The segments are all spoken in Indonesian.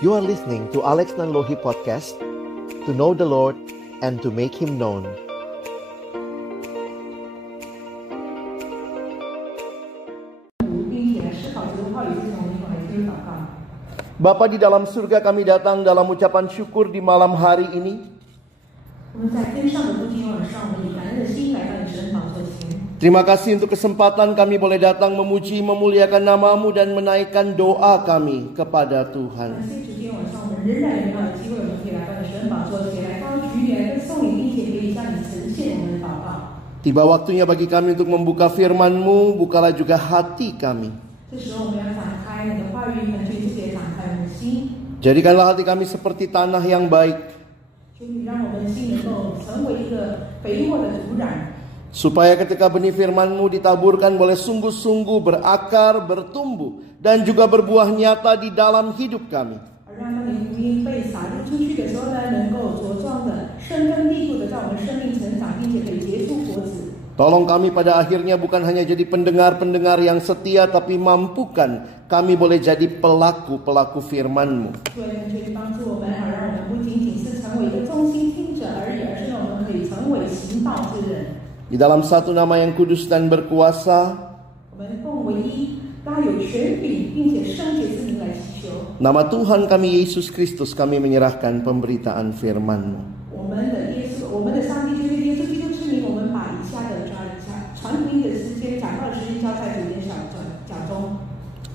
You are listening to Alex Nanlohi Podcast, to know the Lord and to make Him known. Bapa di dalam surga, kami datang dalam ucapan syukur di malam hari ini. Terima kasih untuk kesempatan kami boleh datang memuji, memuliakan nama-Mu dan menaikkan doa kami kepada Tuhan. Tiba waktunya bagi kami untuk membuka firman-Mu, bukalah juga hati kami. Jadikanlah hati kami seperti tanah yang baik, supaya ketika benih firman-Mu ditaburkan boleh sungguh-sungguh berakar, bertumbuh, dan juga berbuah nyata di dalam hidup kami. Tolong kami pada akhirnya bukan hanya jadi pendengar-pendengar yang setia, tapi mampukan kami boleh jadi pelaku-pelaku firman-Mu. Di dalam satu nama yang kudus dan berkuasa, nama Tuhan kami Yesus Kristus, kami menyerahkan pemberitaan firman-Mu.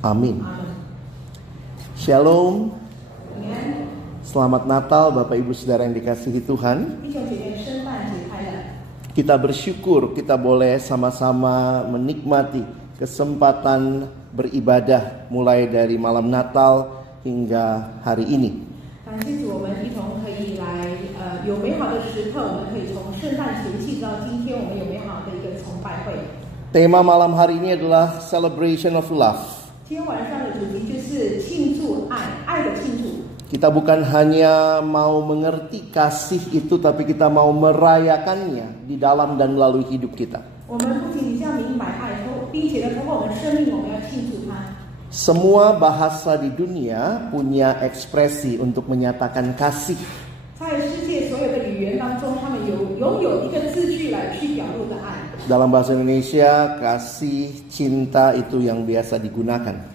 Amin. Shalom. Selamat Natal Bapak Ibu Saudara yang dikasihi Tuhan. Kita bersyukur kita boleh sama-sama menikmati kesempatan beribadah mulai dari malam Natal hingga hari ini. Tema malam hari ini adalah Celebration of Love. Kita bukan hanya mau mengerti kasih itu, tapi kita mau merayakannya di dalam dan melalui hidup kita. Semua bahasa di dunia punya ekspresi untuk menyatakan kasih. Dalam bahasa Indonesia, kasih, cinta itu yang biasa digunakan.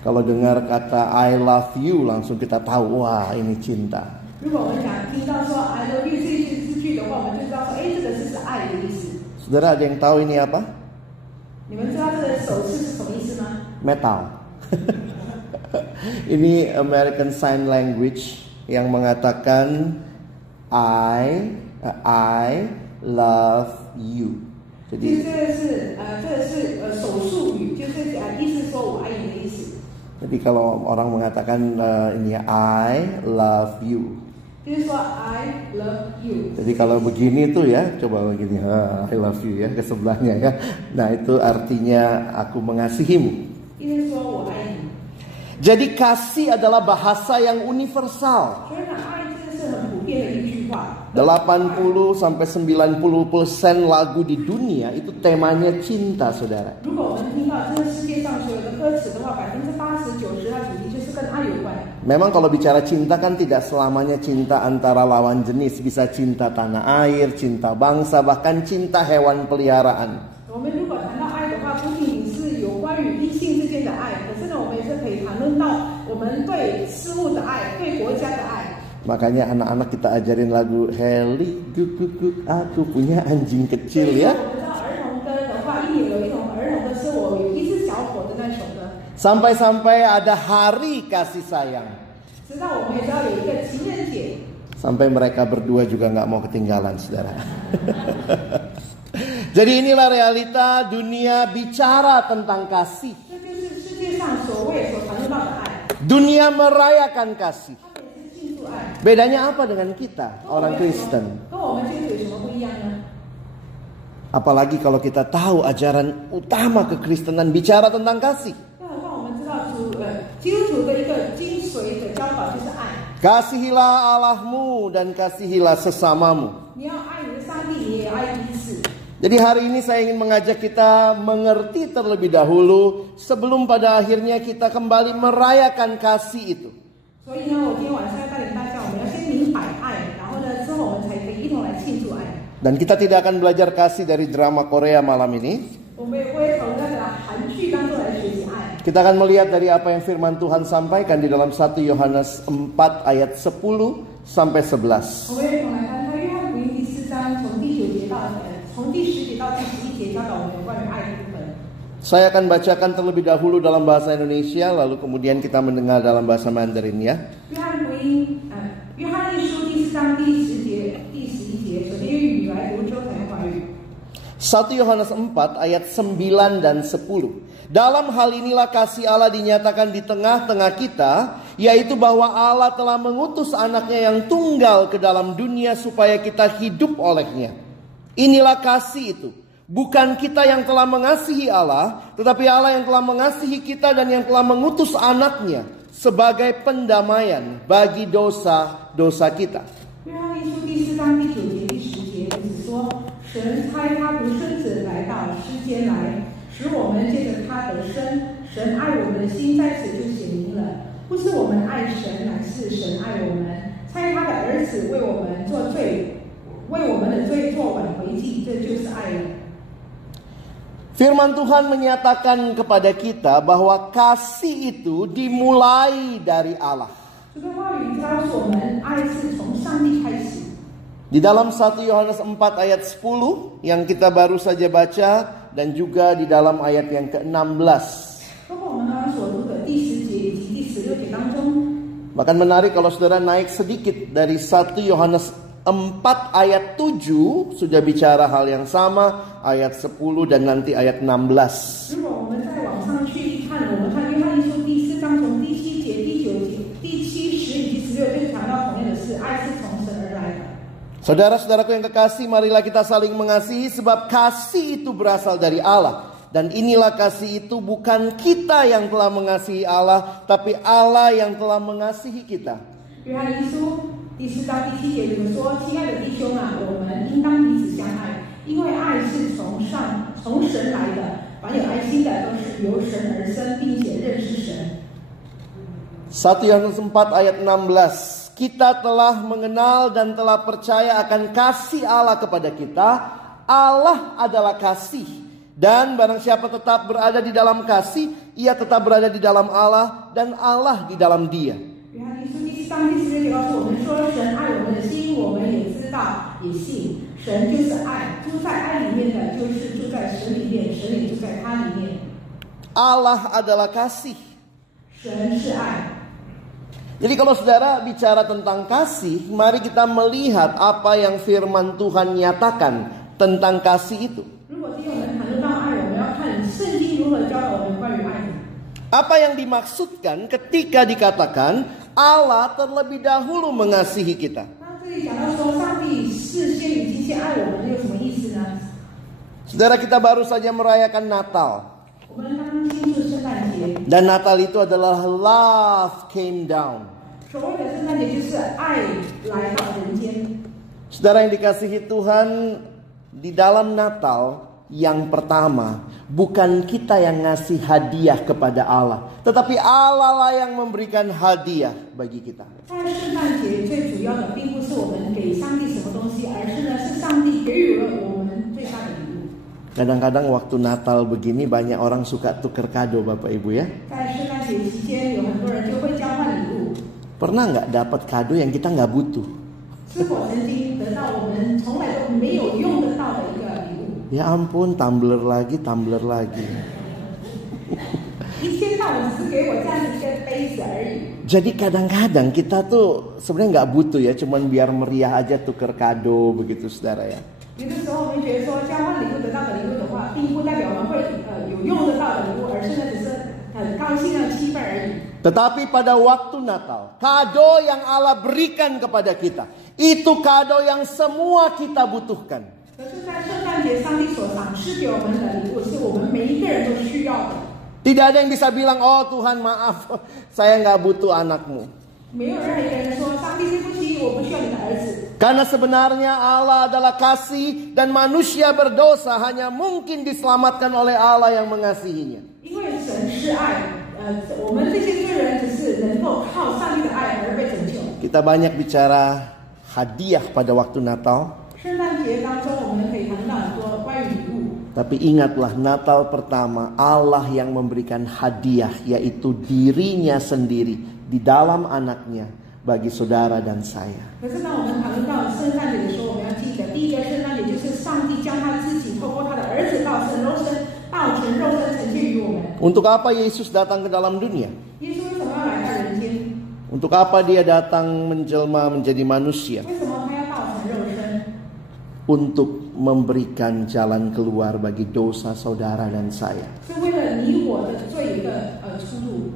Kalau dengar kata I love you, langsung kita tahu, wah ini cinta. Saudara, ada yang tahu ini apa? Metal. Ini American Sign Language yang mengatakan I love you. Jadi kalau orang mengatakan ini I love you. Jadi kalau begini tuh ya, coba begini, I love you ya, ke sebelahnya ya. Nah itu artinya aku mengasihimu. Jadi kasih adalah bahasa yang universal. 80-90% lagu di dunia itu temanya cinta, saudara. Memang kalau bicara cinta kan tidak selamanya cinta antara lawan jenis. Bisa cinta tanah air, cinta bangsa, bahkan cinta hewan peliharaan. Makanya anak-anak kita ajarin lagu Heli guguk aku punya anjing kecil ya. Sampai-sampai ada hari kasih sayang. Sampai mereka berdua juga gak mau ketinggalan, saudara. Jadi inilah realita dunia bicara tentang kasih. Dunia merayakan kasih. Bedanya apa dengan kita, orang Kristen? Apalagi kalau kita tahu ajaran utama kekristenan bicara tentang kasih. Kasihilah Allahmu dan kasihilah sesamamu. Jadi hari ini saya ingin mengajak kita mengerti terlebih dahulu sebelum pada akhirnya kita kembali merayakan kasih itu. 所以呢，我今天晚上要带领大家，我们要先明白爱，然后呢，之后我们才可以一同来庆祝爱。 Dan kita tidak akan belajar kasih dari drama Korea malam ini. 我们也会从那个韩剧当中来学习爱。 Kita akan melihat dari apa yang firman Tuhan sampaikan di dalam 1 Yohanes 4 ayat 10 sampai 11. 我们也一同来看他约翰福音第4章从第9节到从第10节到第11节教导我们有关于爱的部分。 Saya akan bacakan terlebih dahulu dalam bahasa Indonesia, lalu kemudian kita mendengar dalam bahasa Mandarin ya. 约翰福音，约翰一书第4章第10节、第11节，首先用语来读，之后才用华语。 1 Yohanes 4 ayat 9 dan 10. Dalam hal inilah kasih Allah dinyatakan di tengah-tengah kita, yaitu bahwa Allah telah mengutus anaknya yang tunggal ke dalam dunia supaya kita hidup olehnya. Inilah kasih itu. Bukan kita yang telah mengasihi Allah, tetapi Allah yang telah mengasihi kita dan yang telah mengutus anaknya sebagai pendamaian bagi dosa-dosa kita. 约翰一书第4章第9节、第10节，就是说，神差他独生子来到世间来，使我们借着他得生。神爱我们的心在此就显明了，不是我们爱神，乃是神爱我们，差他的儿子为我们做罪，为我们的罪做挽回祭，这就是爱了。 Firman Tuhan menyatakan kepada kita bahwa kasih itu dimulai dari Allah. 这个话语告诉我们，爱是从上帝开始。 Di dalam 1 Yohanes 4 ayat 10 yang kita baru saja baca dan juga di dalam ayat yang ke-16. 包括我们刚刚所读的第10节以及第16节当中。 Bahkan menarik kalau saudara naik sedikit dari 1 Yohanes 4 ayat 7 sudah bicara hal yang sama, ayat 10 dan nanti ayat 16. 如果我们再往上去看，我们看约翰一书第4章从第7节、第9节、第7、10以及16，就谈到同样的事，爱是从神而来的。 Saudara-saudaraku yang kekasih, marilah kita saling mengasihi sebab kasih itu berasal dari Allah. Dan inilah kasih itu bukan kita yang telah mengasihi Allah, tapi Allah yang telah mengasihi kita. 约翰一书第4章第7节怎么说？亲爱的弟兄啊，我们应当彼此相爱，因为爱是从神来的。凡有爱心的，都是由神而生，并且认识神。 1 Yohanes 4 ayat 16. Kita telah mengenal dan telah percaya akan kasih Allah kepada kita. Allah adalah kasih. Dan barang siapa tetap berada di dalam kasih, ia tetap berada di dalam Allah dan Allah di dalam dia. 约翰一书第4章第16节告诉我们说，神爱我们的心，我们也知道，也信。神就是爱，住在爱里面的，就是住在神里面，神也住在他里面。 Allah adalah kasih. 神是爱。 Jadi kalau saudara bicara tentang kasih, mari kita melihat apa yang firman Tuhan nyatakan tentang kasih itu. 如果今天我们谈论到爱，我们要看圣经如何教导我们关于爱的。 Apa yang dimaksudkan ketika dikatakan Allah terlebih dahulu mengasihi kita? 那这里讲到说，上帝事先已经先爱我们，有什么意思呢？ Saudara, kita baru saja merayakan Natal. 我们刚庆祝圣诞节， Dan Natal itu adalah love came down. 所谓的圣诞节就是爱来到人间。 Saudara yang dikasihi Tuhan, di dalam Natal yang pertama, bukan kita yang ngasih hadiah kepada Allah, tetapi Allah lah yang memberikan hadiah bagi kita. 在圣诞节最主要的并不是我们给上帝什么东西，而是呢是上帝给予了我们最大的礼物。 Kadang-kadang waktu Natal begini banyak orang suka tuker kado, Bapak Ibu ya. 在圣诞节期间，有很多人就会交换礼物。 Pernah nggak dapat kado yang kita nggak butuh? 是否曾经得到我们从来都没有用得到的一个礼物？ Ya ampun, tumbler lagi, tumbler lagi. 一天到晚只是给我这样的一个杯子而已。 Jadi kadang-kadang kita tuh sebenarnya nggak butuh ya, cuman biar meriah aja tuker kado begitu saudara ya. 有的时候我们觉得说交换礼物得到的礼物的话，并不代表我们会有用得到的礼物，而是呢只是很高兴的气氛而已。 Tetapi pada waktu Natal, kado yang Allah berikan kepada kita, itu kado yang semua kita butuhkan. 可是，在圣诞节，上帝所赏赐给我们的礼物，是我们每一个人都需要的。 Tidak ada yang bisa bilang, oh Tuhan maaf, saya nggak butuh anakmu. 没有任何一个人说，上帝对不起，我不需要你的儿子。Karena sebenarnya Allah adalah kasih dan manusia berdosa hanya mungkin diselamatkan oleh Allah yang mengasihinya. 因为神是爱，我们这些罪人只是能够靠上帝的爱而被拯救。 Kita banyak bicara hadiah pada waktu Natal. 圣诞节当中，我们可以谈到很多关于礼物。 Tapi ingatlah, Natal pertama Allah yang memberikan hadiah, yaitu dirinya sendiri di dalam anaknya bagi saudara dan saya. 可是当我们讨论到圣诞节的时候，我们要记得，第一个圣诞节就是上帝将他自己透过他的儿子道成肉身呈现于我们。 Untuk apa Yesus datang ke dalam dunia? 耶稣为什么要来到人间？ Untuk apa dia datang menjelma menjadi manusia? 为什么他要道成肉身？ Untuk memberikan jalan keluar bagi dosa saudara dan saya. 是为了你我的罪有一个出路。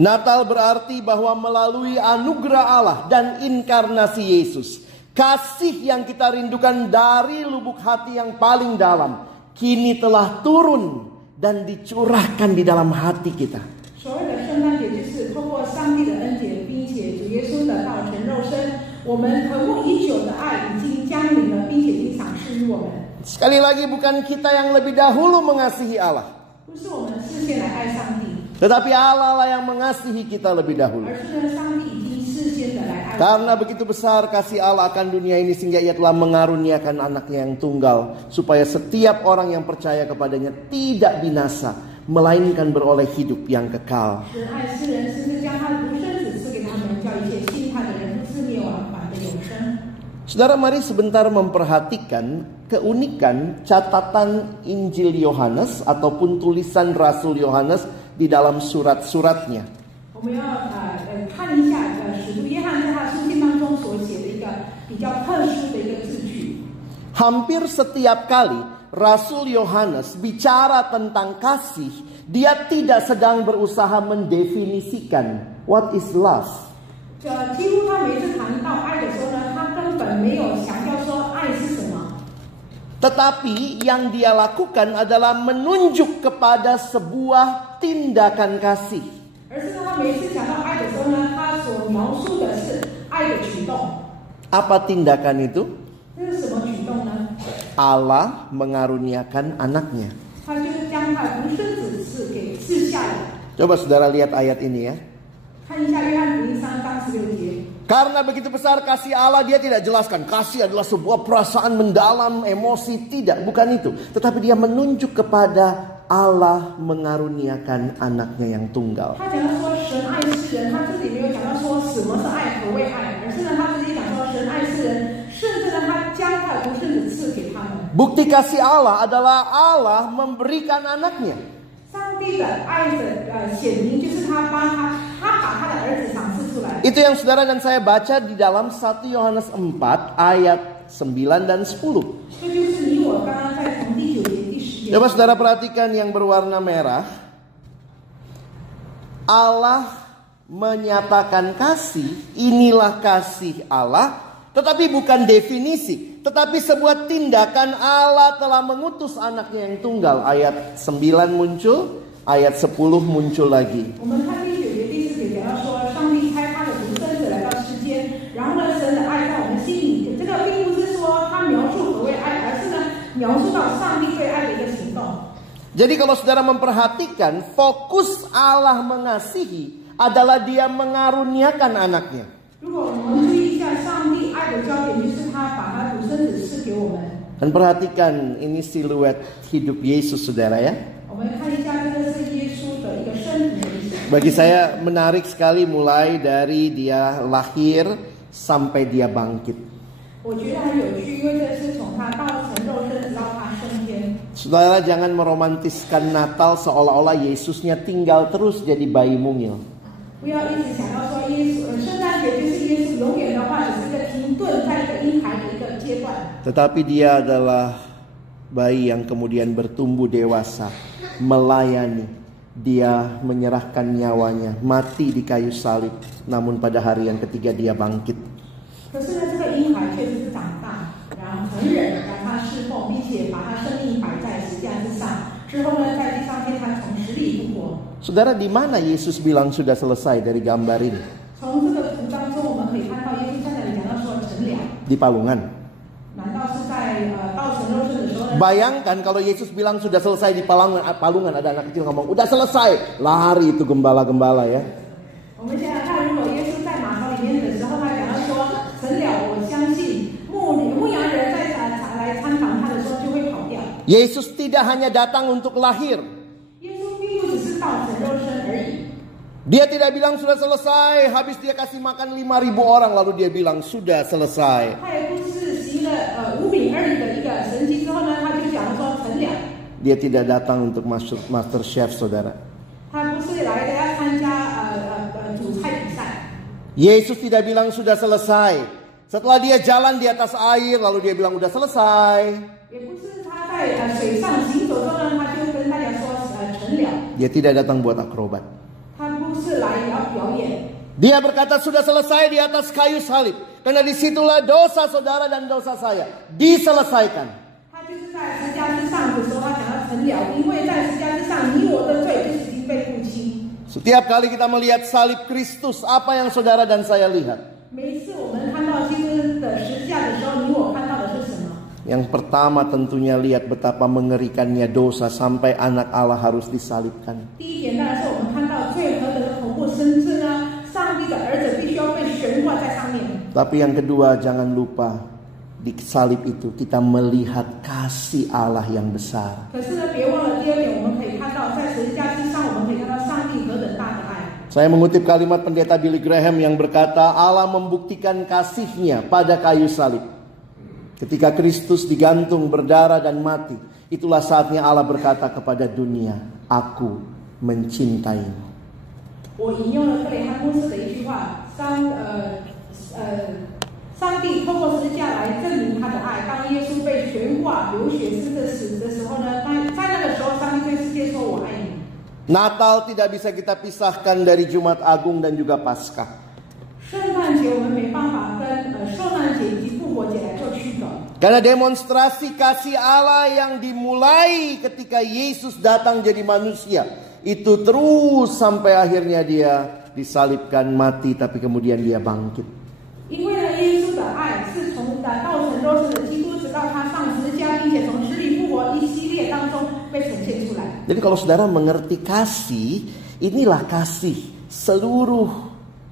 Natal berarti bahwa melalui anugerah Allah dan inkarnasi Yesus, kasih yang kita rindukan dari lubuk hati yang paling dalam kini telah turun dan dicurahkan di dalam hati kita. 所谓的圣诞节就是透过上帝的恩典，并且主耶稣的道成肉身，我们渴慕已久的爱已经降临了，并且已经赏赐于我们。 Sekali lagi, bukan kita yang lebih dahulu mengasihi Allah, 不是我们事先来爱上帝， tetapi Allah lah yang mengasihi kita lebih dahulu. 而是呢，上帝已经事先的来爱我们。 Karena begitu besar kasih Allah akan dunia ini sehingga ia telah mengaruniakan anaknya yang tunggal, supaya setiap orang yang percaya kepadanya tidak binasa, melainkan beroleh hidup yang kekal. 神爱世人，甚至将他的独生子赐给他们，叫一切信他的人不至灭亡，反得永生。 Saudara, mari sebentar memperhatikan keunikan catatan Injil Yohanes ataupun tulisan Rasul Yohanes di dalam surat-suratnya. 我们要看一下使徒约翰在他书信当中所写的一个比较特殊的一个字句。 Hampir setiap kali Rasul Yohanes bicara tentang kasih, dia tidak sedang berusaha mendefinisikan what is love. 几乎他每次谈到爱的时候呢，他根本没有强调说爱是什么。 Tetapi yang dia lakukan adalah menunjuk kepada sebuah tindakan kasih. 而是呢，他每次讲到爱的时候呢，他所描述的是爱的举动。 Apa tindakan itu? 这是什么举动呢？ Allah mengaruniakan anaknya. 他就是将他独生子赐下来。 Coba saudara lihat ayat ini ya. 看一下约翰福音3章16节。 Karena begitu besar kasih Allah, dia tidak jelaskan kasih adalah sebuah perasaan mendalam, emosi, tidak, bukan itu. Tetapi dia menunjuk kepada Allah mengaruniakan anaknya yang tunggal. 他讲到说神爱世人，他自己没有讲到说什么是爱，何谓爱，而是呢他自己讲说神爱世人，甚至呢他将他的独生子赐给他们。 Bukti kasih Allah adalah Allah memberikan anaknya. 上帝的爱的显明就是他把他的儿子赏赐出来。 Itu yang saudara dan saya baca di dalam 1 Yohanes 4 ayat 9 dan 10. 这就是你我刚刚在从第9节第10节。 Coba saudara perhatikan yang berwarna merah. Allah menyatakan kasih, inilah kasih Allah, tetapi bukan definisi, tetapi sebuah tindakan. Allah telah mengutus anaknya yang tunggal. Ayat 9 muncul, ayat 10 muncul lagi. 我们看第9节第4节讲到说，上帝差他的独生子来到世间，然后呢，神的爱在我们心里。这个并不是说他描述何谓爱，而是呢描述到上帝对爱的一个行动。 Jadi kalau saudara memperhatikan, fokus Allah mengasihi adalah dia mengaruniakan anaknya. 如果我们注意一下，上帝爱的焦点就是他把他独生子赐给我们。 Dan perhatikan ini siluet hidup Yesus saudara ya. 我们看一下，这个是耶稣的一个身体的意思。 Bagi saya menarik sekali mulai dari dia lahir sampai dia bangkit. 我觉得很有趣，因为这是从他道成肉身直到他升天。 Saudara jangan meromantiskan Natal seolah-olah Yesusnya tinggal terus jadi bayi mungil. 不要一直想要说圣诞节就是耶稣永远的话只是一个停顿在一个婴孩的一个阶段。 Tetapi dia adalah bayi yang kemudian bertumbuh dewasa, melayani. Dia menyerahkan nyawanya, mati di kayu salib. Namun pada hari yang ketiga dia bangkit. 可是呢，这个婴孩确实是长大，然后很忍，让他侍奉，并且把他生命摆在十字架之上。之后呢，在第3天他从死里复活。 Saudara, di mana Yesus bilang sudah selesai dari gambar ini? 从这个图当中，我们可以看到耶稣在那里讲到说成了。Di Palungan. 难道是在到神肉身的时候呢？ Bayangkan kalau Yesus bilang sudah selesai di Palungan, ada anak kecil ngomong, udah selesai. Lari itu gembala-gembala ya. 我们想想看，如果耶稣在马槽里面的时候，他讲到说成了，我相信牧羊人在来参访他的时候就会跑掉。 Yesus tidak hanya datang untuk lahir. 耶稣并不只是到神肉身而已。 Dia tidak bilang sudah selesai, habis dia kasih makan 5.000 orang lalu dia bilang sudah selesai. 他也不是行了5饼2鱼的一个神迹之后呢，他就讲说成了。 Dia tidak datang untuk Master Chef, saudara. 他不是来要参加煮菜比赛。 Yesus tidak bilang sudah selesai. Setelah dia jalan di atas air lalu dia bilang udah selesai. 也不是他在水上行走中呢，他就跟大家说成了。 Dia tidak datang buat akrobat. 他不是来要表演。 Dia berkata sudah selesai di atas kayu salib. Karena disitulah dosa saudara dan dosa saya diselesaikan. 他就是在十架之上的时候，他讲到成了，因为在十架之上，你我的罪就已经被付清。 Setiap kali kita melihat salib Kristus, apa yang saudara dan saya lihat? 每一次我们看到基督的十架的时候，你我看到的是什么？ Yang pertama tentunya lihat betapa mengerikannya dosa sampai anak Allah harus disalibkan. 第一点当然是我们看到罪何等的恐怖，甚至呢，上帝的儿子必须要被悬挂在上面。 Tapi yang kedua jangan lupa di salib itu kita melihat kasih Allah yang besar. 可是呢，别忘了第二点，我们可以看到在十字架之上，我们可以看到上帝何等大的爱。 Saya mengutip kalimat pendeta Billy Graham yang berkata Allah membuktikan kasihnya pada kayu salib. Ketika Kristus digantung, berdarah dan mati, itulah saatnya Allah berkata kepada dunia, Aku mencintaimu. 我引用了克雷汉牧师的一句话：上帝透过十字架来证明他的爱。当耶稣被悬挂、流血甚至死的时候呢，在那个时候，上帝对世界说：“我爱你。” Natal tidak bisa kita pisahkan dari Jumat Agung dan juga Paskah. 圣诞节我们没办法跟受难节以及复活节来做区隔。 Karena demonstrasi kasih Allah yang dimulai ketika Yesus datang jadi manusia, itu terus sampai akhirnya dia disalibkan, mati, tapi kemudian dia bangkit. 因为呢，耶稣的爱是从道成肉身的基督，直到他上十字架，并且从死里复活一系列当中被呈现出来。 Jadi kalau saudara mengerti kasih, inilah kasih seluruh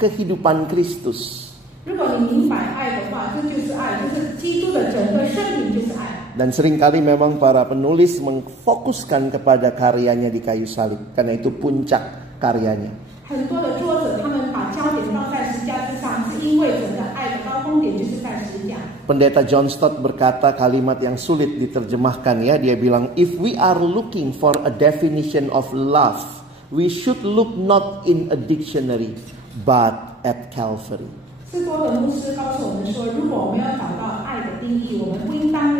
kehidupan Kristus. 如果你明白爱的话，这就是爱，就是基督的整个生命就是爱。 Dan seringkali memang para penulis mengfokuskan kepada karyanya di kayu salib, karena itu puncak karyanya. 很多的作者他们把焦点放在十字架之上，是因为神的爱的高峰点就是在十字架。 Pendeta John Stott berkata kalimat yang sulit diterjemahkan ya. Dia bilang, if we are looking for a definition of love, we should look not in a dictionary, but at Calvary. 斯多德牧师告诉我们说，如果我们要找到爱的定义，我们不应当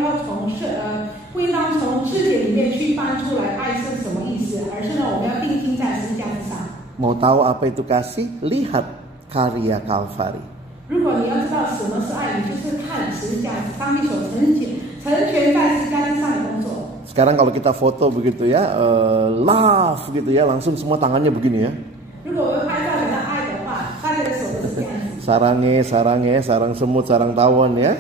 从字典里面去翻出来爱是什么意思，而是呢，我们要定睛在十字架之上。 Mau tahu apa itu kasih? Lihat karya Calvary. 如果你要知道什么是爱，你就是看十字架，上帝所成全在十字架之上的工作。 Sekarang kalau kita foto begitu ya, love gitu ya, langsung semua tangannya begini ya. 如果我们拍照给他爱的话，大家的手都是这样子。 Sarang semut, sarang tawon ya.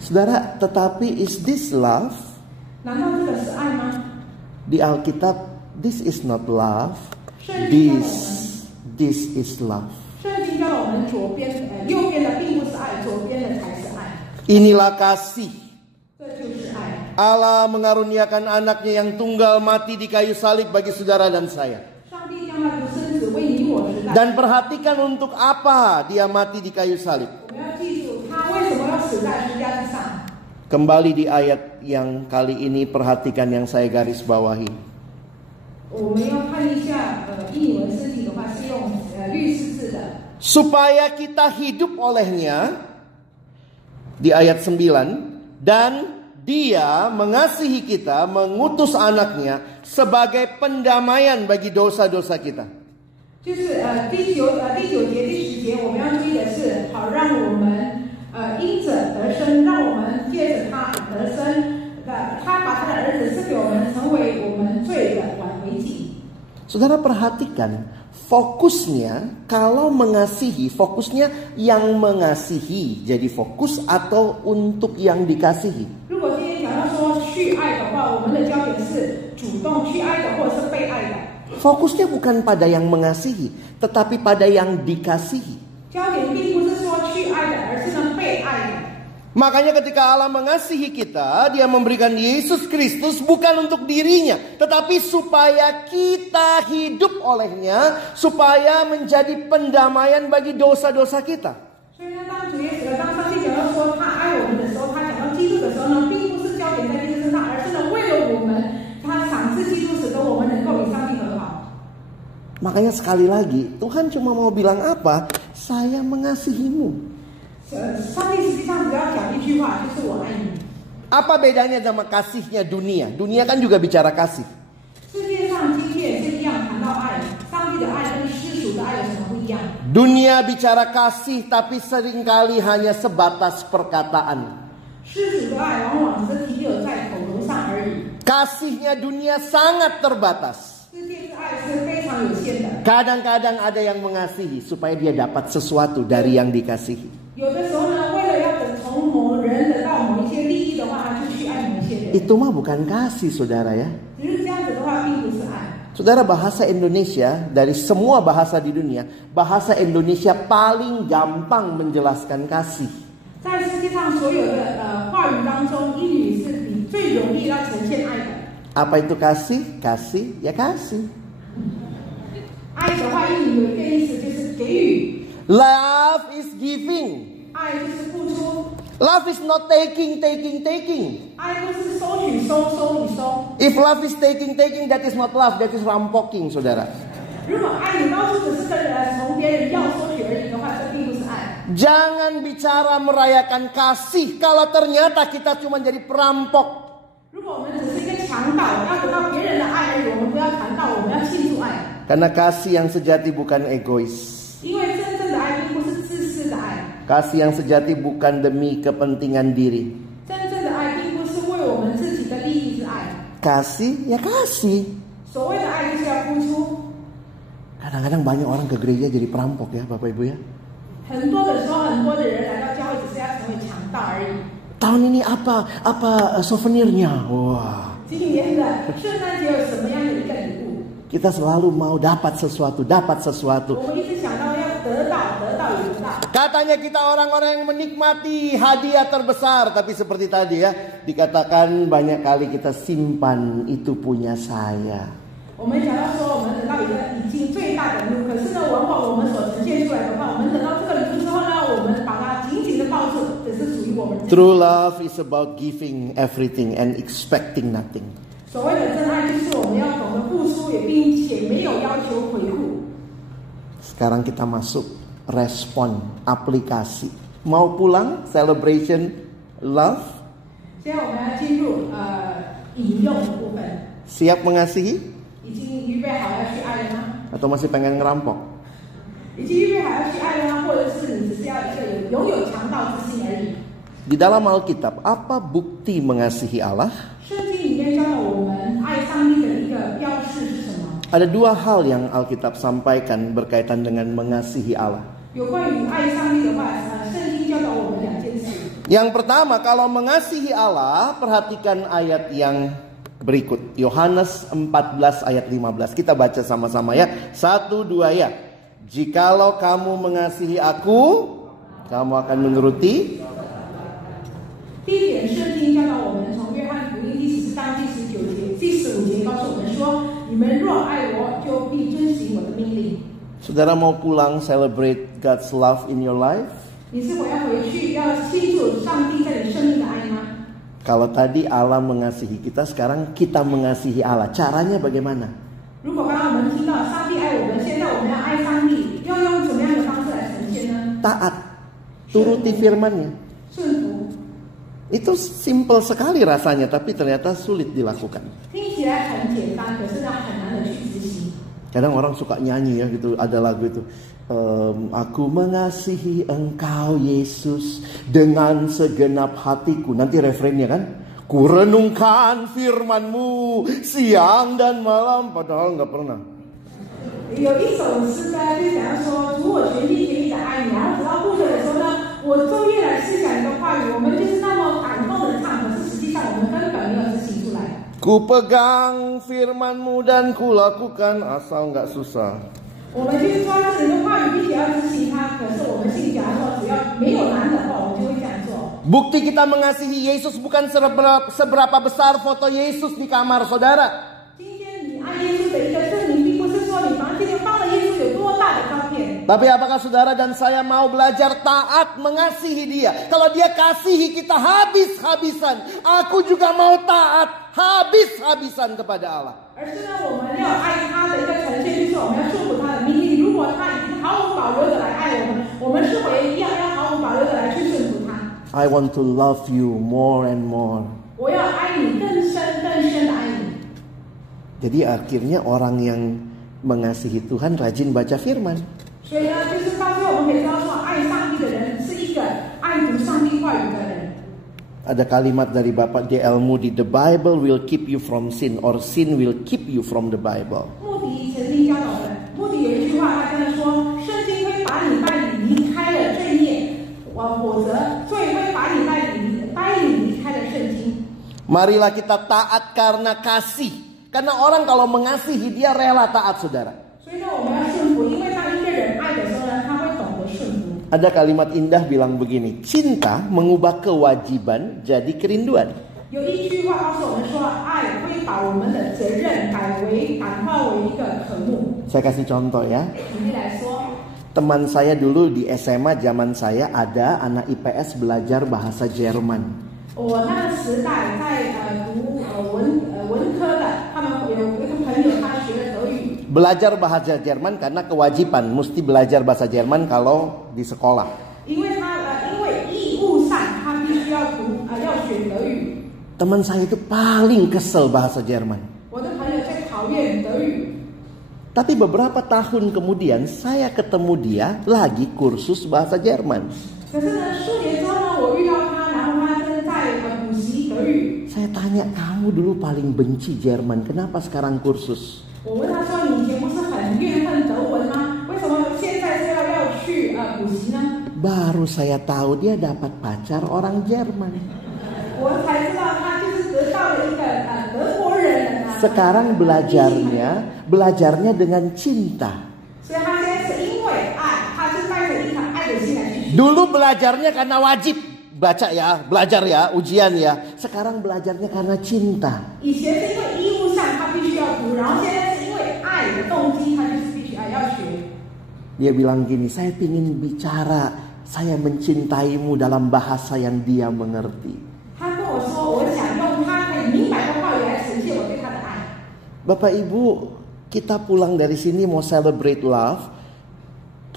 Saudara, tetapi is this love? 难道这个是爱吗？ Di Alkitab, this is not love. This is love. 圣经教我们右边的并不是爱，左边的才是爱。 Inilah kasih. 这就是爱。 Allah mengaruniakan anaknya yang tunggal mati di kayu salib bagi saudara dan saya. 上帝将他独生子为你我时代。 Dan perhatikan untuk apa dia mati di kayu salib. 我们要记住他为什么要死在十字架之上。 Kembali di ayat yang kali ini, perhatikan yang saya garis bawahi. 我们要看一下印文圣经的话是用律师字的。 Supaya kita hidup olehnya, di ayat 9, dan dia mengasihi kita, mengutus anaknya sebagai pendamaian bagi dosa-dosa kita. 就是第九节、第10节，我们要注意的是，好让我们因着得生，让我们借着他得生。他把他的儿子赐给我们，成为我们罪的挽回祭。 Saudara perhatikan, fokusnya kalau mengasihi, fokusnya yang mengasihi jadi fokus atau untuk yang dikasihi? 如果今天讲到说去爱的话，我们的焦点是主动去爱的，或者是被爱的。 Fokusnya bukan pada yang mengasihi, tetapi pada yang dikasihi. 焦点并不是说去爱的，而是呢被爱的。 Makanya ketika Allah mengasihi kita, Dia memberikan Yesus Kristus bukan untuk dirinya, tetapi supaya kita hidup olehnya, supaya menjadi pendamaian bagi dosa-dosa kita. 所以呢，当上帝讲到说他爱我们的时候，他讲到基督的时候呢，并不是焦点在基督身上，而是呢为了我们，他赏赐基督，使得我们能够与上帝和好。 Makanya sekali lagi, Tuhan cuma mau bilang apa? Saya mengasihimu. 上帝实际上只要讲一句话，就是我爱你。 Apa bedanya sama kasihnya dunia? Dunia kan juga bicara kasih. 世界上今天也是一样谈到爱，上帝的爱跟世俗的爱有什么不一样？ Dunia bicara kasih tapi seringkali hanya sebatas perkataan. 世俗的爱往往只是停留在口头上而已。 Kasihnya dunia sangat terbatas. 世界之爱是非常有限的。 Kadang-kadang ada yang mengasihi supaya dia dapat sesuatu dari yang dikasihi. 有的时候呢，为了要从某人得到某一些利益的话，他就去爱某一些人。 Itu mah bukan kasih, saudara ya. 只是这样子的话，并不是爱。 Saudara, bahasa Indonesia dari semua bahasa di dunia, bahasa Indonesia paling gampang menjelaskan kasih. 在世界上所有的话语当中，英语是比最容易要呈现爱的。 Apa itu kasih? Kasih, ya kasih. 爱的话，英语有一个意思就是给予， Love is giving. 爱就是付出， Love is not taking. 爱不是收取、收与收。 If love is taking, that is not love, that is rampoking, saudara. 如果爱你到处只是跟从别人要收取而已的话，这并不是爱。 Jangan bicara merayakan kasih kalau ternyata kita cuma jadi perampok. 如果我们只是一个强盗，要得到别人的爱而已，我们不要强盗，我们要庆祝爱。 Karena kasih yang sejati bukan egois. 因为真正的爱并不是自私的爱， Kasih yang sejati bukan demi kepentingan diri. 真正的爱并不是为我们自己的利益之爱。 Kasih, ya kasih. 所谓的爱就是要付出。 Kadang-kadang banyak orang ke gereja jadi perampok ya Bapak Ibu ya. 很多的时候，很多的人来到教会只是要成为强盗而已。 Tahun ini apa souvenirnya? Wah. 今年的圣诞节有什么样的一个礼物？ Kita selalu mau dapat sesuatu. 我们一直想到要得到与得到。 Katanya kita orang-orang yang menikmati hadiah terbesar. Tapi seperti tadi ya, dikatakan banyak kali kita simpan itu punya saya. 我们想要说，我们得到一个已经最大的礼物，可是呢，往往我们所呈现出来的话，我们得到这个礼物之后呢，我们把它紧紧的抱住，只是属于我们自己。 True love is about giving everything and expecting nothing. 所谓的真爱，就是我们要懂得付出，也并且没有要求回复。 Sekarang kita masuk respon aplikasi. Mau pulang celebration love? 现在我们要进入引用的部分。 Siap mengasihi? 已经预备好要去爱了吗？ Atau masih pengen ngerampok? 已经预备好要去爱了吗？或者是你只是要一个拥有强盗之心而已？ Di dalam Alkitab, apa bukti mengasihi Allah? 圣经里面教导我们爱上帝的一个标志是什么？ Ada dua hal yang Alkitab sampaikan berkaitan dengan mengasihi Allah. 有关于爱上帝的话，圣经教导我们两件事。 Yang pertama, kalau mengasihi Allah, perhatikan ayat yang berikut. Yohanes 14 ayat 15. Kita baca sama-sama ya. 1, 2 ya. Jikalau kamu mengasihi aku, kamu akan menuruti. 第一点，圣经教导我们，从约翰福音第14章第19节、第15节告诉我们说：“你们若爱我，就必遵行我的命令。” Saudara mau pulang celebrate God's love in your life? 你是否要回去要庆祝上帝在你生命的爱吗？ Kalau tadi Allah mengasihi kita, sekarang kita mengasihi Allah. Caranya bagaimana? 如果刚刚我们听到上帝爱我们，现在我们要爱上帝，要用什么样的方式来呈现呢？ Taat, turuti firman-Nya. 顺服。 Itu simple sekali rasanya, tapi ternyata sulit dilakukan. 听起来很简单，可是呢很难的去执行。 Kadang orang suka nyanyi ya gitu, ada lagu itu. Aku mengasihi engkau Yesus dengan segenap hatiku. Nanti refrennya kan, ku renungkan firman-Mu siang dan malam. Padahal nggak pernah. 有一首诗歌就讲到说，主我全心全意的爱你。然后直到部分的时候呢，我昼夜来思想你的话语，我们就是那么感动的唱，可是实际上我们根本没有执行出来。Ku pegang firman-Mu dan ku lakukan, asal nggak susah. 我们就是抓着你的话语，并且要执行它。可是我们心里讲说，只要没有难的话，我们就会这样做。Bukti kita mengasihi Yesus bukan seberapa besar foto Yesus di kamar saudara. 今天你爱耶稣的一个证明，并不是说你房间里放了耶稣有多大的照片。Tapi apakah saudara dan saya mau belajar taat mengasihi dia? Kalau dia kasihi kita habis-habisan, aku juga mau taat habis-habisan kepada Allah. 而是呢，我们要爱他的一个呈现，就是我们要顺服他的命令。如果他已经毫无保留的来爱我们，我们是否也一样要毫无保留的来去顺服他？ I want to love you more and more. 我要爱你更深更深的爱你。 Jadi akhirnya orang yang mengasihi Tuhan rajin baca firman. 所以呢，就是到最后我们可以知道说，爱上帝的人是一个爱读上帝话语的人。 Ada kalimat dari Bapak D.L. Moody, the Bible will keep you from sin or sin will keep you from the Bible. 穆迪曾经教导的，穆迪有一句话，他跟他说，圣经会把你带离开了罪孽，否则罪会把你带你离开了圣经。 Marilah kita taat karena kasih. Karena orang kalau mengasihi dia rela taat, saudara. 所以呢，我们要顺服，因为当一个人爱的时候呢，他会懂得顺服。 Ada kalimat indah bilang begini, cinta mengubah kewajiban jadi kerinduan. 有一句话告诉我们说，爱会把我们的责任感化为一个渴慕。 Saya kasih contoh ya. 举例来说， Teman saya dulu di SMA zaman saya ada anak IPS belajar bahasa Jerman. 我那个时代在读文科的，他们有一个朋友，他学了德语。 Belajar bahasa Jerman karena kewajiban, mesti belajar bahasa Jerman kalau di sekolah. 因为义务上他必须要学德语。 Teman saya itu paling kesel bahasa Jerman. 我的朋友最讨厌德语。 Tapi beberapa tahun kemudian saya ketemu dia lagi kursus bahasa Jerman. 可是呢，数年之后呢，我遇到他，然后他正在补习德语。 Saya tanya, kamu dulu paling benci Jerman, kenapa sekarang kursus? 我问他说：“你以前不是很怨恨德文吗？为什么现在是要去补习呢？” Baru saya tahu dia dapat pacar orang Jerman. 我才知道他就是得到了一个德国人。Sekarang belajarnya dengan cinta. 所以他现在是因为爱，他是带着一颗爱的心来去学。 Dulu belajarnya karena wajib. Baca ya, belajar ya, ujian ya. Sekarang belajarnya karena cinta. 以前是因为义务上他必须要读，然后现在是因为爱的动机，他就是必须要学。 Dia bilang gini, saya ingin bicara, saya mencintaimu dalam bahasa yang dia mengerti. 他跟我说，我想用他可以明白的话语来呈现我对他的爱。 Bapak Ibu, kita pulang dari sini mau celebrate love,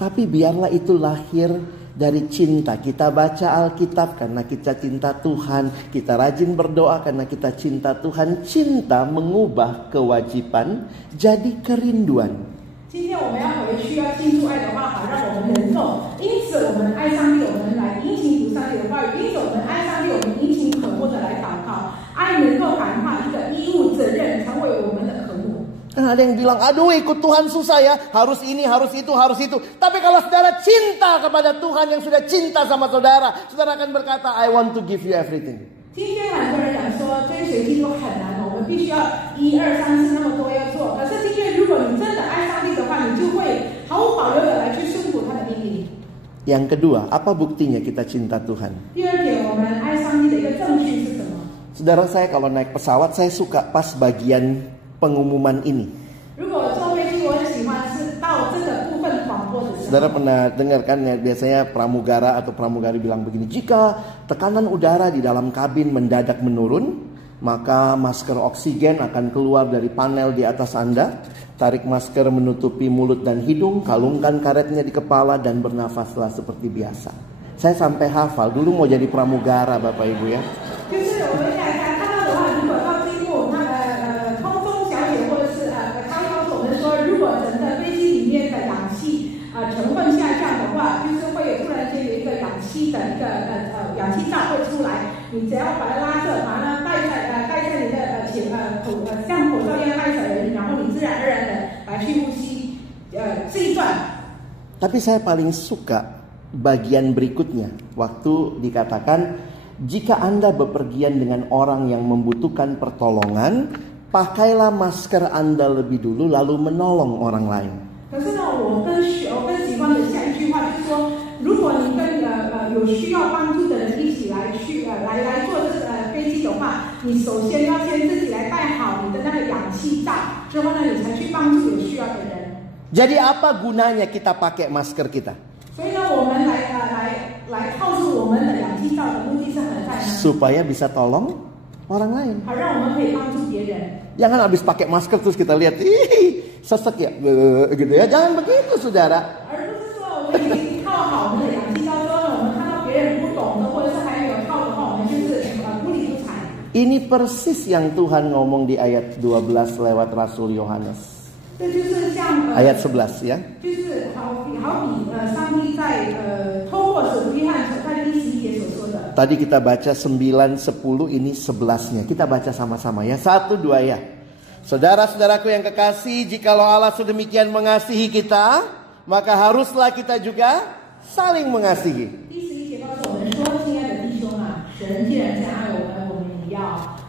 tapi biarlah itu lahir dari cinta. Kita baca Alkitab karena kita cinta Tuhan. Kita rajin berdoa karena kita cinta Tuhan. Cinta mengubah kewajiban jadi kerinduan. 今天我们要回去，要记住爱的话，好让我们能够，因此我们爱上帝，我们来殷勤读上帝的话语；因此我们爱上帝，我们殷勤渴慕的来祷告。爱能够感化一个义务责任，成为我们的渴慕。 Kan ada yang bilang, aduh ikut Tuhan susah ya, harus ini, harus itu, harus itu. Tapi kalau saudara cinta kepada Tuhan yang sudah cinta sama saudara, saudara akan berkata, I want to give you everything. 今天很多人讲说追随基督很难，我们必须要1、2、3、4那么多要做。可是今天如果你真的爱上帝的话，你就会毫无保留的来去顺服他的命令。 Yang kedua, apa buktinya kita cinta Tuhan? 第二点，我们爱上帝的一个证据是什么？ Saudara saya kalau naik pesawat, saya suka pas bagian pengumuman ini. 如果坐飞机，我很喜欢是到这个部分广播的时候。 Saudara pernah dengar kan ya, biasanya pramugara atau pramugari bilang begini, jika tekanan udara di dalam kabin mendadak menurun, maka masker oksigen akan keluar dari panel di atas Anda. Tarik masker menutupi mulut dan hidung, kalungkan karetnya di kepala dan bernafaslah seperti biasa. Saya sampai hafal, dulu mau jadi pramugara Bapak Ibu ya. 就是我们想看到的话，如果到经过空中小姐或者是他会告诉我们说，如果整个飞机里面的氧气成分下降的话，就是会突然间有一个氧气的一个氧气罩会出来，你只要把它拉着，把它戴在你的像口罩一样戴着，然后你自然而然的来去呼吸。这一段。 Tapi saya paling suka bagian berikutnya. Waktu dikatakan, jika Anda bepergian dengan orang yang membutuhkan pertolongan, pakailah masker Anda lebih dulu lalu menolong orang lain. 可是呢，我更喜欢的下一句话就是说，如果你跟有需要帮助的人一起来坐飞机的话，你首先要先自己来戴好你的那个氧气罩，之后呢，你才去帮助有需要的人。 Jadi apa gunanya kita pakai masker kita? 所以呢，我们来套住我们的氧气罩的目的是何在呢？ Supaya bisa tolong orang lain. 好，让我们可以帮助别人。 Jangan habis pakai masker terus kita lihat, ih, sesek ya, gitu ya. Jangan begitu, saudara. 而不是说我们已经套好我们的氧气罩之后呢，我们看到别人不懂的，或者是还没有套的话，我们就是不理不睬。 Ini persis yang Tuhan ngomong di ayat 12 lewat Rasul Yohanes. 这就是像 Ayat 11 ya. 就是好比上帝在透过使徒约翰在第11节所说的。 Tadi kita baca 9, 10, ini 11-nya. Kita baca sama-sama ya. 1, 2 ya. Saudara-saudaraku yang kekasih, jikalau Allah sedemikian mengasihi kita, maka haruslah kita juga saling mengasihi. 第11节告诉我们说：“亲爱的弟兄啊，神既然这样爱我们，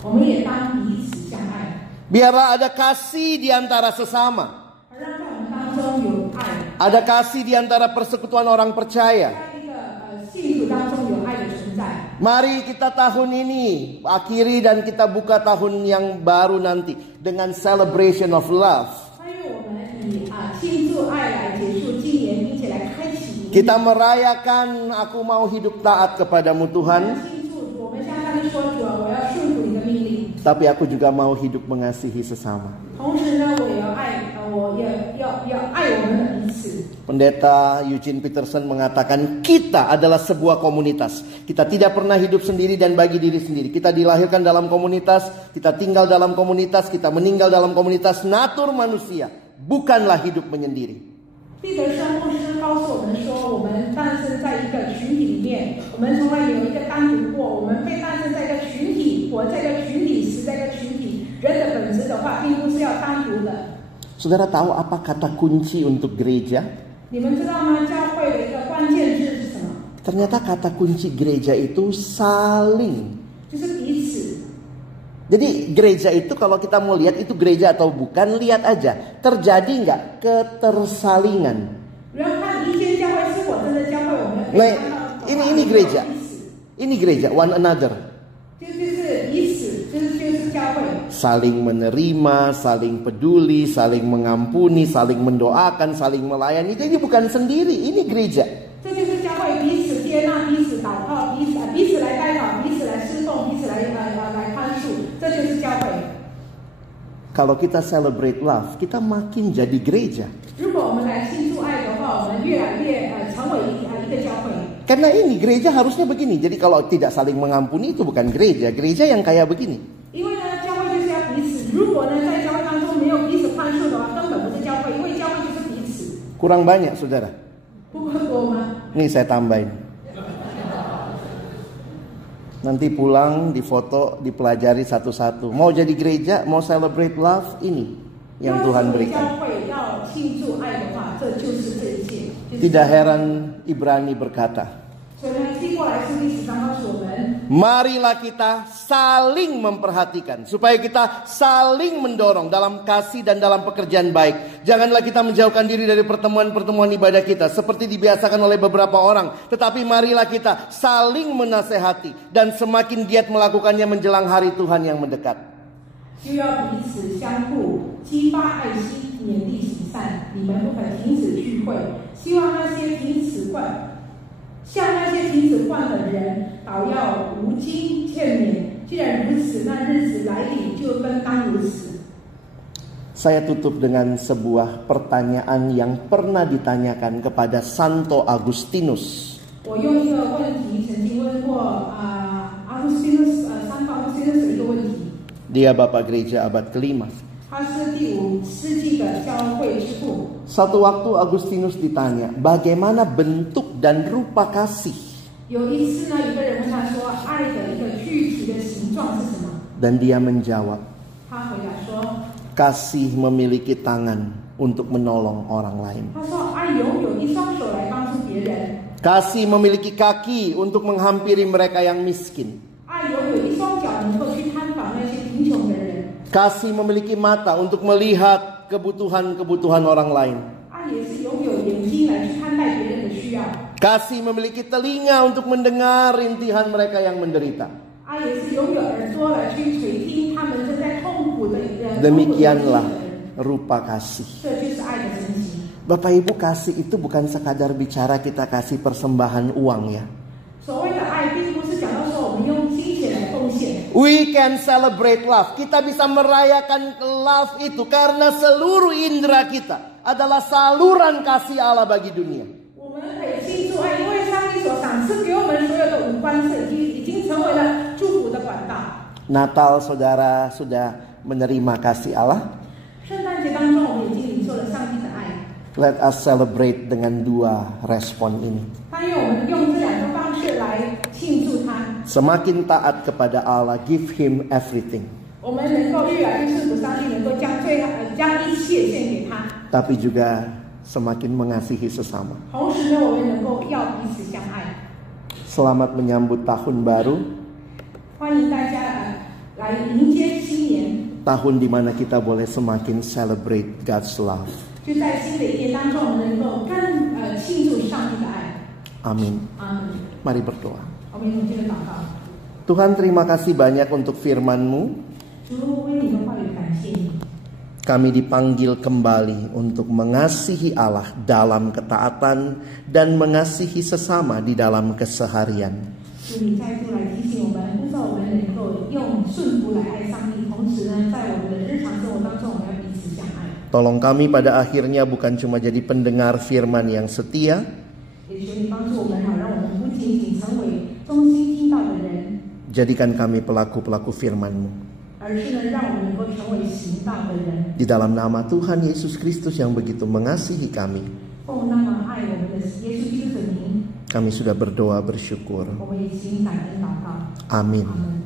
我们也当彼此相爱。” Biarlah ada kasih di antara sesama. 而让在我们当中有爱， Ada kasih di antara persekutuan orang percaya. 在一个信徒当中有爱的存在。 Mari kita tahun ini akhiri dan kita buka tahun yang baru nanti dengan celebration of love. 欢迎我们以庆祝爱来结束今年，并且来开启。 Kita merayakan aku mau hidup taat kepadamu Tuhan. 庆祝我们向上帝说：“主啊，我要顺服你的命令。” Tapi aku juga mau hidup mengasihi sesama. 同时呢，我也要爱我们的彼此。 Pendeta Eugene Peterson mengatakan kita adalah sebuah komunitas. Kita tidak pernah hidup sendiri dan bagi diri sendiri. Kita dilahirkan dalam komunitas, kita tinggal dalam komunitas, kita meninggal dalam komunitas. Natur manusia bukanlah hidup menyendiri. 毕德生牧师告诉我们说，我们诞生在一个群体里面，我们从来有一个单独过，我们被诞生在一个群体，活在一个群体，死在一个群体。人的本质的话，并不是要单独的。 Saudara tahu apa kata kunci untuk gereja? 你们知道吗？教会的一个关键字是什么？ Ternyata kata kunci gereja itu saling. 就是彼此。 Jadi gereja itu kalau kita mau lihat itu gereja atau bukan, lihat aja. Terjadi nggak ketersalingan? 不要看一间教会是我真的教会，我们可以 Nah, 看到 ini gereja. Ini gereja, one another. 就是彼此，就是教会。 Saling menerima, saling peduli, saling mengampuni, saling mendoakan, saling melayani. Jadi bukan sendiri, ini gereja. 这就是教会彼此接纳、彼此祷告、彼此来代祷、彼此来侍奉、彼此来宽恕，这就是教会。 Kalau kita celebrate love, kita makin jadi gereja. 如果我们来庆祝爱的话，我们越来越成为一个教会。 Karena ini gereja harusnya begini. Jadi kalau tidak saling mengampuni itu bukan gereja. Gereja yang kayak begini. 因为呢，教会就是要彼此。如果呢，在教会当中没有彼此宽恕的话，根本不是教会，因为教会就是彼此。 Kurang banyak, saudara. 不够多吗？ Nih saya tambahin. Nanti pulang difoto, dipelajari satu-satu. Mau jadi gereja, mau celebrate love, ini yang Tuhan 教 berikan. 会要庆祝爱的话，这就是这一切。就是 Tidak heran Ibrani berkata, 所以呢，经过来是历史上告诉我们， marilah kita saling memperhatikan. Supaya kita saling mendorong dalam kasih dan dalam pekerjaan baik. Janganlah kita menjauhkan diri dari pertemuan-pertemuan ibadah kita. Seperti dibiasakan oleh beberapa orang. Tetapi marilah kita saling menasehati. Dan semakin giat melakukannya menjelang hari Tuhan yang mendekat. 就要彼此相互激发爱心，勉励行善。你们不可停止聚会，希望那些停止向那些停止惯的人，倒要无经劝勉。既然如此，那日子来临就更当如此。 Saya tutup dengan sebuah pertanyaan yang pernah ditanyakan kepada Santo Agustinus. 我用一个问题曾经问过Agustinus 三号 Agustinus 的一个问题。 Dia Bapak Gereja abad ke-5. 他是第5世纪的教会之父。 Satu waktu Agustinus ditanya, bagaimana bentuk dan rupa kasih? 有一次呢，有个人问他说，爱的一个具体的形状是什么？ Dan dia menjawab, 他回答说， kasih memiliki tangan, untuk menolong orang lain. 他说，爱拥有一双手来帮助别人， Kasih memiliki kaki untuk menghampiri mereka yang miskin. 爱拥有一双脚能够去探访那些贫穷的人， Kasih memiliki mata untuk melihat kebutuhan-kebutuhan orang lain. 爱也是拥有眼睛来去看待别人的需要， Kasih memiliki telinga untuk mendengar rintihan mereka yang menderita. 爱也是拥有耳朵来去垂听他们正在痛苦的人。 Demikianlah rupa kasih. 这就是爱的神奇。 Bapak Ibu, kasih itu bukan sekadar bicara kita kasih persembahan uang ya. 所谓的爱，并不是讲到说我们用金钱来奉献。 We can celebrate love. Kita bisa merayakan love itu karena seluruh indera kita adalah saluran kasih Allah bagi dunia. 我们可以庆祝爱，因为上帝所赏赐给我们所有的五官是已经成为了祝福的管道。 Natal saudara sudah menerima kasih Allah. 圣诞节当中，我们已经领受了上帝的爱。 Let us celebrate dengan dua respon ini. 但愿我们用这两个方式来庆祝他， Semakin taat kepada Allah, give Him everything. 我们能够越来越顺服上帝，能够将一切献给他。 Tapi juga semakin mengasihi sesama. 同时呢，我们能够要彼此相爱。 Selamat menyambut tahun baru. 欢迎大家来迎接新年， Tahun di mana kita boleh semakin celebrate God's love. 就在新的一年当中，我们能够更庆祝上帝的爱。 Amin. 阿门。 Mari berdoa. 我们用这个祷告。 Tuhan, terima kasih banyak untuk firman-Mu. 主为你的话语感谢你。 Kami dipanggil kembali untuk mengasihi Allah dalam ketaatan dan mengasihi sesama di dalam keseharian. 主你再度来提醒我们，呼召我们能够用顺服来爱上帝，同时呢，在我们的日常生活当中，我们要彼此相爱。 Tolong kami pada akhirnya bukan cuma jadi pendengar firman yang setia, 也求你帮助我们，好让我们不仅仅成为忠心听到的人， jadikan kami pelaku-pelaku firman-Mu. 而是呢，让我们能够成为行道的人。 Di dalam nama Tuhan Yesus Kristus yang begitu mengasihi kami, 奉那么爱我们的耶稣基督的名， kami sudah berdoa bersyukur. 我们也行感恩祷告。 Amin. Amin.